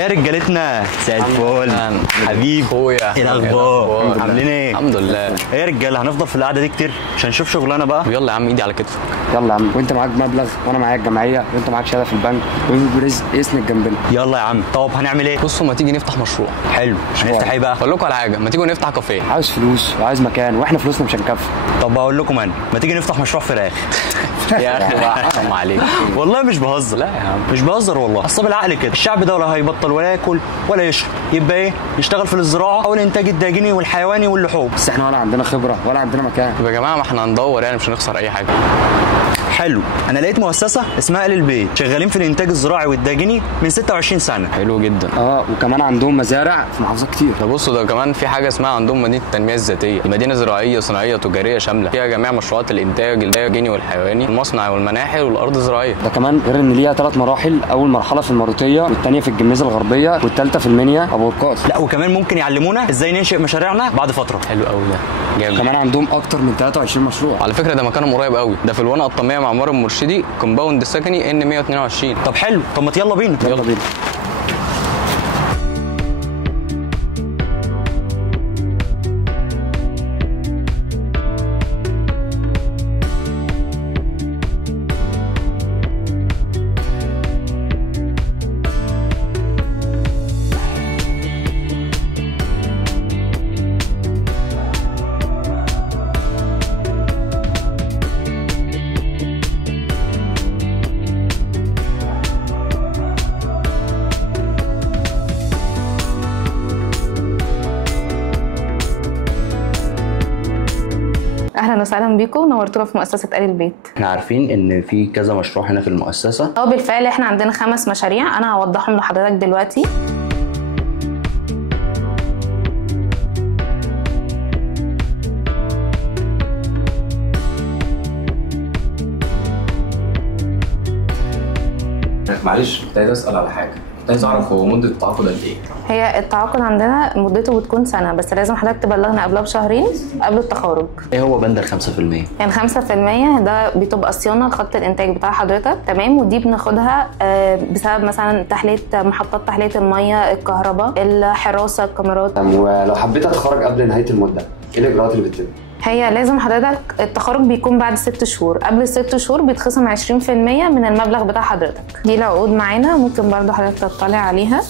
يا رجالتنا مساء الفل حبيب اخويا، ايه الاخبار؟ عاملين ايه؟ الحمد لله. ايه يا رجاله، هنفضل في القعده دي كتير؟ مش هنشوف شغلانه بقى؟ يلا يا عم، ايدي على كتفك. يلا يا عم، وانت معاك مبلغ وانا معايا الجمعيه وانت معاك شهاده في البنك ورزق اسمك جنبنا. يلا يا عم. طب هنعمل ايه؟ بصوا، ما تيجي نفتح مشروع حلو. هنفتح ايه بقى؟ اقول لكم على حاجه، ما تيجوا نفتح كافيه. عاوز فلوس وعايز مكان واحنا فلوسنا مش هنكفي. طب اقول لكم انا، ما تيجي نفتح مشروع فراخ؟ يا اخي بقى حرام عليك. والله مش بهزر. لا يا عم، مش بهزر والله. اصل بالعقل كده الشعب ده ولا هيبطل ولا ياكل ولا يشرب، يبقى ايه؟ يشتغل في الزراعه او الانتاج الداجني والحيواني واللحوم. بس احنا ولا عندنا خبره ولا عندنا مكان. طب يا جماعه، ما احنا هندور يعني، مش هنخسر اي حاجه. حلو. انا لقيت مؤسسه اسمها آل البيت، شغالين في الانتاج الزراعي والداجني من 26 سنه. حلو جدا. وكمان عندهم مزارع في محافظات كتير. ده بصوا، ده كمان في حاجه اسمها عندهم مدينه التنميه الذاتيه، مدينه زراعيه صناعيه تجاريه شامله فيها جميع مشروعات الانتاج الداجني والحيواني، المصنع والمناحل والارض الزراعيه. ده كمان غير ان ليها 3 مراحل، اول مرحله في المروطيه والثانيه في الجميزه الغربيه والثالثه في المنيا ابو القاس. لا، وكمان ممكن يعلمونا ازاي ننشئ مشاريعنا بعد فتره. حلو قوي ده، جامد. كمان عندهم اكتر من 23 مشروع. على فكره ده مكانهم قريب قوي، ده في الونقه الطميه مع عمار المرشدي، كومباوند السكني ان 122. طب حلو. طب ما يلا بينا. يلا بينا. اهلا وسهلا بيكم، نورتونا في مؤسسه آل البيت. احنا عارفين ان في كذا مشروع هنا في المؤسسه. بالفعل احنا عندنا 5 مشاريع، انا هوضحهم لحضرتك دلوقتي. معلش، كنت عايز اسال على حاجه، كنت عايز اعرف هو مده التعاقد قد ايه؟ هي التعاقد عندنا مدته بتكون سنه، بس لازم حضرتك تبلغنا قبلها بشهرين قبل التخرج. ايه هو بند ال 5%؟ يعني 5% ده بتبقى صيانه لخط الانتاج بتاع حضرتك، تمام؟ ودي بناخدها بسبب مثلا تحليه محطات تحليه الميه، الكهرباء، الحراسه، الكاميرات. ولو حبيت اتخرج قبل نهايه المده، ايه الاجراءات اللي بتتم؟ هي لازم حضرتك التخرج بيكون بعد 6 شهور، قبل 6 شهور بيتخصم 20% من المبلغ بتاع حضرتك. دي العقود معانا، ممكن برضو حضرتك تطلع عليها.